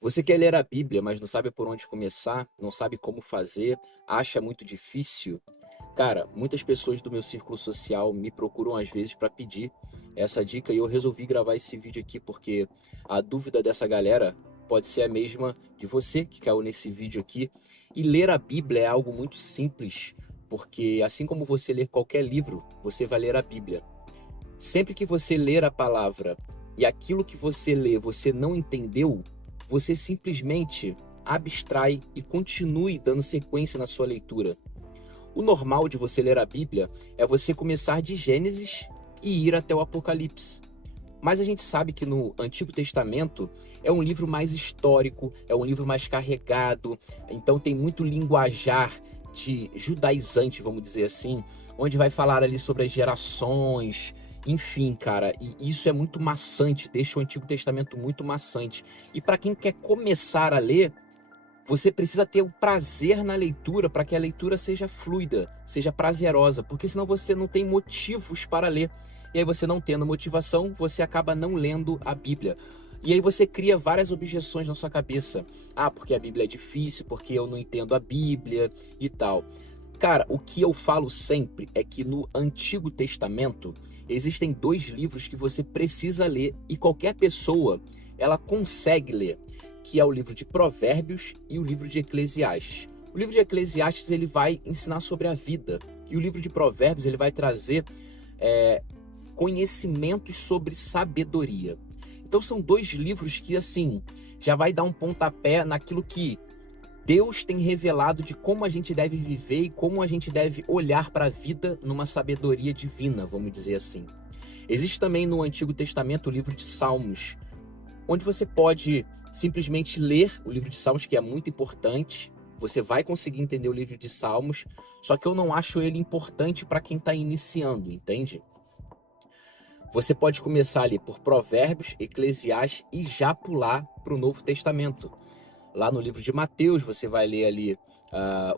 Você quer ler a Bíblia, mas não sabe por onde começar, não sabe como fazer, acha muito difícil? Cara, muitas pessoas do meu círculo social me procuram às vezes para pedir essa dica e eu resolvi gravar esse vídeo aqui porque a dúvida dessa galera pode ser a mesma de você que caiu nesse vídeo aqui. E ler a Bíblia é algo muito simples, porque assim como você ler qualquer livro, você vai ler a Bíblia. Sempre que você ler a palavra e aquilo que você lê você não entendeu, você simplesmente abstrai e continue dando sequência na sua leitura. O normal de você ler a Bíblia é você começar de Gênesis e ir até o Apocalipse. Mas a gente sabe que no Antigo Testamento é um livro mais histórico, é um livro mais carregado, então tem muito linguajar de judaizante, vamos dizer assim, onde vai falar ali sobre as gerações, enfim, cara, e isso é muito maçante, deixa o Antigo Testamento muito maçante. E para quem quer começar a ler, você precisa ter o prazer na leitura para que a leitura seja fluida, seja prazerosa, porque senão você não tem motivos para ler. E aí você não tendo motivação, você acaba não lendo a Bíblia. E aí você cria várias objeções na sua cabeça. Ah, porque a Bíblia é difícil, porque eu não entendo a Bíblia e tal. Cara, o que eu falo sempre é que no Antigo Testamento existem dois livros que você precisa ler e qualquer pessoa ela consegue ler, que é o livro de Provérbios e o livro de Eclesiastes. O livro de Eclesiastes ele vai ensinar sobre a vida e o livro de Provérbios ele vai trazer conhecimentos sobre sabedoria. Então são dois livros que assim já vai dar um pontapé naquilo que Deus tem revelado de como a gente deve viver e como a gente deve olhar para a vida numa sabedoria divina, vamos dizer assim. Existe também no Antigo Testamento o livro de Salmos, onde você pode simplesmente ler o livro de Salmos, que é muito importante. Você vai conseguir entender o livro de Salmos, só que eu não acho ele importante para quem está iniciando, entende? Você pode começar ali por Provérbios, Eclesiastes e já pular para o Novo Testamento. Lá no livro de Mateus, você vai ler ali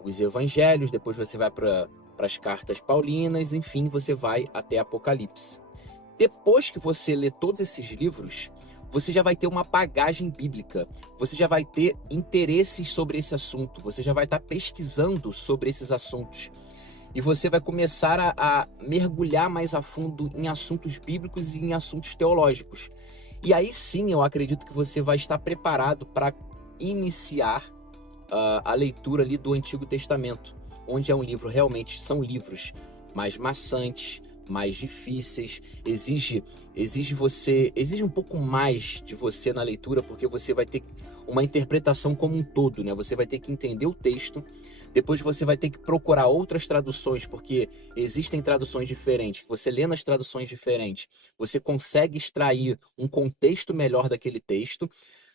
os evangelhos, depois você vai para as cartas paulinas, enfim, você vai até Apocalipse. Depois que você lê todos esses livros, você já vai ter uma bagagem bíblica, você já vai ter interesses sobre esse assunto, você já vai estar pesquisando sobre esses assuntos. E você vai começar a mergulhar mais a fundo em assuntos bíblicos e em assuntos teológicos. E aí sim eu acredito que você vai estar preparado para iniciar a leitura ali do Antigo Testamento, onde é um livro, realmente são livros mais maçantes, mais difíceis, exige um pouco mais de você na leitura, porque você vai ter uma interpretação como um todo, né? Você vai ter que entender o texto, depois você vai ter que procurar outras traduções, porque existem traduções diferentes. Você lê nas traduções diferentes, você consegue extrair um contexto melhor daquele texto.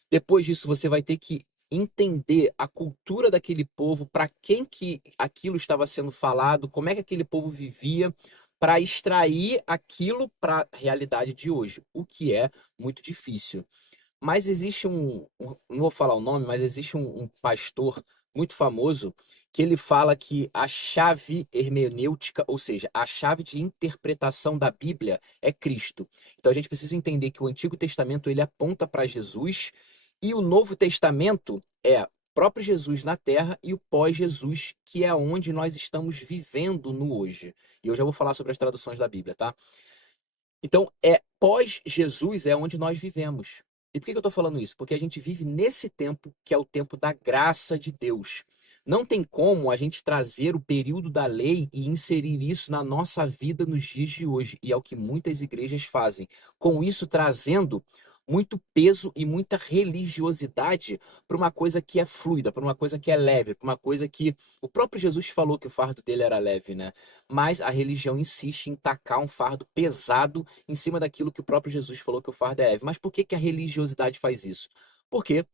Depois disso, você vai ter que entender a cultura daquele povo, para quem que aquilo estava sendo falado, como é que aquele povo vivia, para extrair aquilo para a realidade de hoje, o que é muito difícil. Mas existe não vou falar o nome, mas existe um pastor muito famoso que ele fala que a chave hermenêutica, ou seja, a chave de interpretação da Bíblia é Cristo. Então a gente precisa entender que o Antigo Testamento ele aponta para Jesus e o Novo Testamento é o próprio Jesus na Terra e o pós-Jesus, que é onde nós estamos vivendo no hoje. E eu já vou falar sobre as traduções da Bíblia, tá? Então, pós-Jesus é onde nós vivemos. E por que eu estou falando isso? Porque a gente vive nesse tempo que é o tempo da graça de Deus. Não tem como a gente trazer o período da lei e inserir isso na nossa vida nos dias de hoje. E é o que muitas igrejas fazem. Com isso, trazendo muito peso e muita religiosidade para uma coisa que é fluida, para uma coisa que é leve, para uma coisa que o próprio Jesus falou que o fardo dele era leve, né? Mas a religião insiste em tacar um fardo pesado em cima daquilo que o próprio Jesus falou que o fardo é leve. Mas por que que a religiosidade faz isso? Porque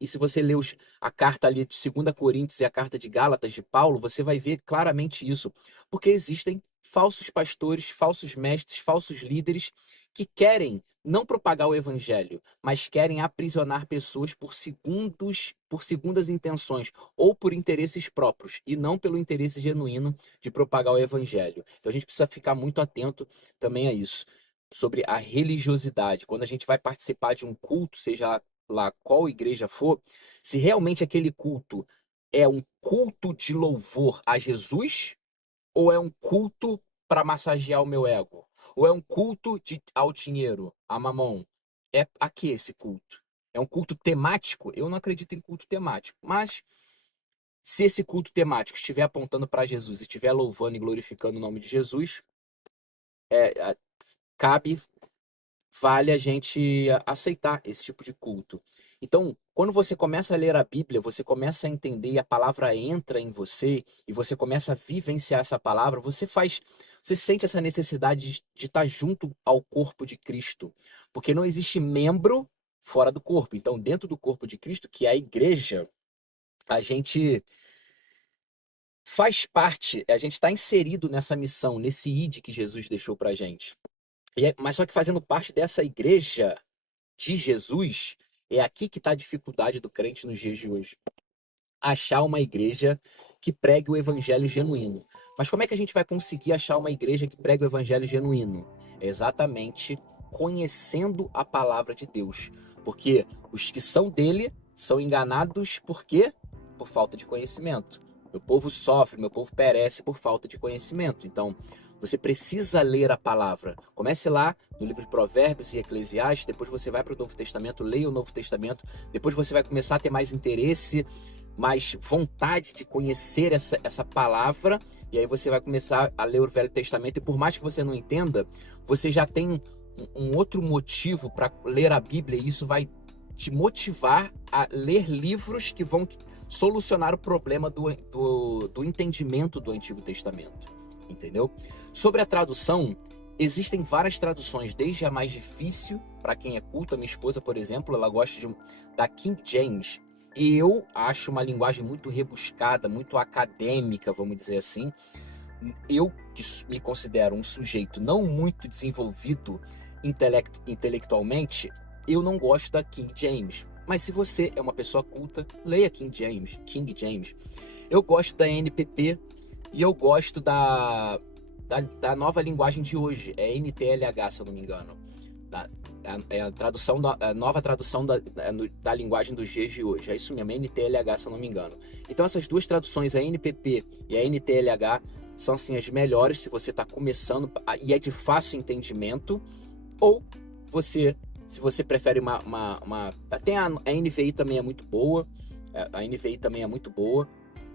e se você ler a carta ali de 2 Coríntios e a carta de Gálatas de Paulo, você vai ver claramente isso. Porque existem falsos pastores, falsos mestres, falsos líderes que querem não propagar o evangelho, mas querem aprisionar pessoas por segundas intenções ou por interesses próprios e não pelo interesse genuíno de propagar o evangelho. Então a gente precisa ficar muito atento também a isso, sobre a religiosidade. Quando a gente vai participar de um culto, seja lá qual igreja for, se realmente aquele culto é um culto de louvor a Jesus ou é um culto para massagear o meu ego? Ou é um culto ao dinheiro, a mamon? É a que esse culto? É um culto temático? Eu não acredito em culto temático, mas se esse culto temático estiver apontando para Jesus, estiver louvando e glorificando o nome de Jesus, cabe, vale a gente aceitar esse tipo de culto. Então, quando você começa a ler a Bíblia, você começa a entender e a palavra entra em você e você começa a vivenciar essa palavra, você sente essa necessidade de estar junto ao corpo de Cristo, porque não existe membro fora do corpo. Então, dentro do corpo de Cristo, que é a igreja, a gente faz parte, a gente está inserido nessa missão, nesse ID que Jesus deixou para a gente. Mas só que fazendo parte dessa igreja de Jesus, é aqui que está a dificuldade do crente nos dias de hoje. Achar uma igreja que pregue o evangelho genuíno. Mas como é que a gente vai conseguir achar uma igreja que pregue o evangelho genuíno? É exatamente conhecendo a palavra de Deus. Porque os que são dele são enganados por quê? Por falta de conhecimento. Meu povo sofre, meu povo perece por falta de conhecimento. Então, você precisa ler a palavra. Comece lá no livro de Provérbios e Eclesiastes, depois você vai para o Novo Testamento, leia o Novo Testamento, depois você vai começar a ter mais interesse, mais vontade de conhecer essa palavra, e aí você vai começar a ler o Velho Testamento, e por mais que você não entenda, você já tem um outro motivo para ler a Bíblia, e isso vai te motivar a ler livros que vão solucionar o problema do entendimento do Antigo Testamento, entendeu? Sobre a tradução, existem várias traduções, desde a mais difícil, para quem é culto. A minha esposa, por exemplo, ela gosta da King James. Eu acho uma linguagem muito rebuscada, muito acadêmica, vamos dizer assim. Eu, que me considero um sujeito não muito desenvolvido intelectualmente, eu não gosto da King James. Mas se você é uma pessoa culta, leia King James. Eu gosto da NPP e eu gosto da nova linguagem de hoje, é NTLH, se eu não me engano. É a nova tradução da linguagem dos dias de hoje. É isso mesmo, NTLH, se eu não me engano. Então essas duas traduções, a NPP e a NTLH, são assim as melhores se você está começando e é de fácil entendimento. Ou se você prefere até a NVI também é muito boa. A NVI também é muito boa.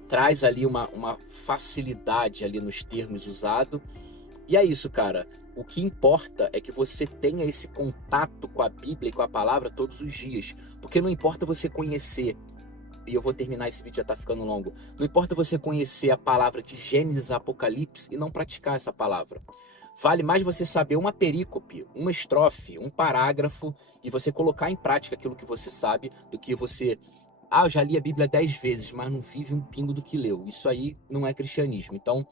Traz ali uma facilidade ali nos termos usados. E é isso, cara. O que importa é que você tenha esse contato com a Bíblia e com a palavra todos os dias. Porque não importa você conhecer, e eu vou terminar esse vídeo, já tá ficando longo. Não importa você conhecer a palavra de Gênesis a Apocalipse e não praticar essa palavra. Vale mais você saber uma perícope, uma estrofe, um parágrafo e você colocar em prática aquilo que você sabe do que você... eu já li a Bíblia 10 vezes, mas não vive um pingo do que leu. Isso aí não é cristianismo. Então,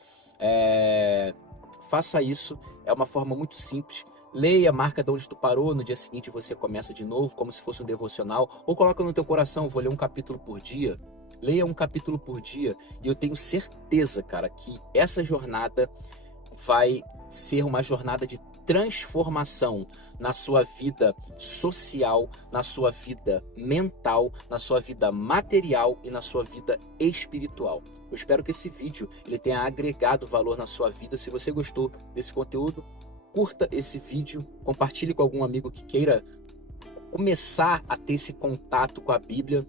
faça isso. É uma forma muito simples. Leia, marca de onde tu parou, no dia seguinte você começa de novo, como se fosse um devocional. Ou coloca no teu coração, vou ler um capítulo por dia. Leia um capítulo por dia. E eu tenho certeza, cara, que essa jornada vai ser uma jornada de transformação na sua vida social, na sua vida mental, na sua vida material e na sua vida espiritual. Eu espero que esse vídeo ele tenha agregado valor na sua vida. Se você gostou desse conteúdo, curta esse vídeo, compartilhe com algum amigo que queira começar a ter esse contato com a Bíblia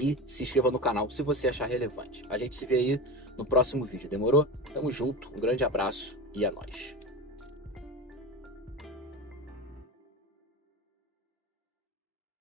e se inscreva no canal se você achar relevante. A gente se vê aí no próximo vídeo, demorou? Tamo junto, um grande abraço e é nóis.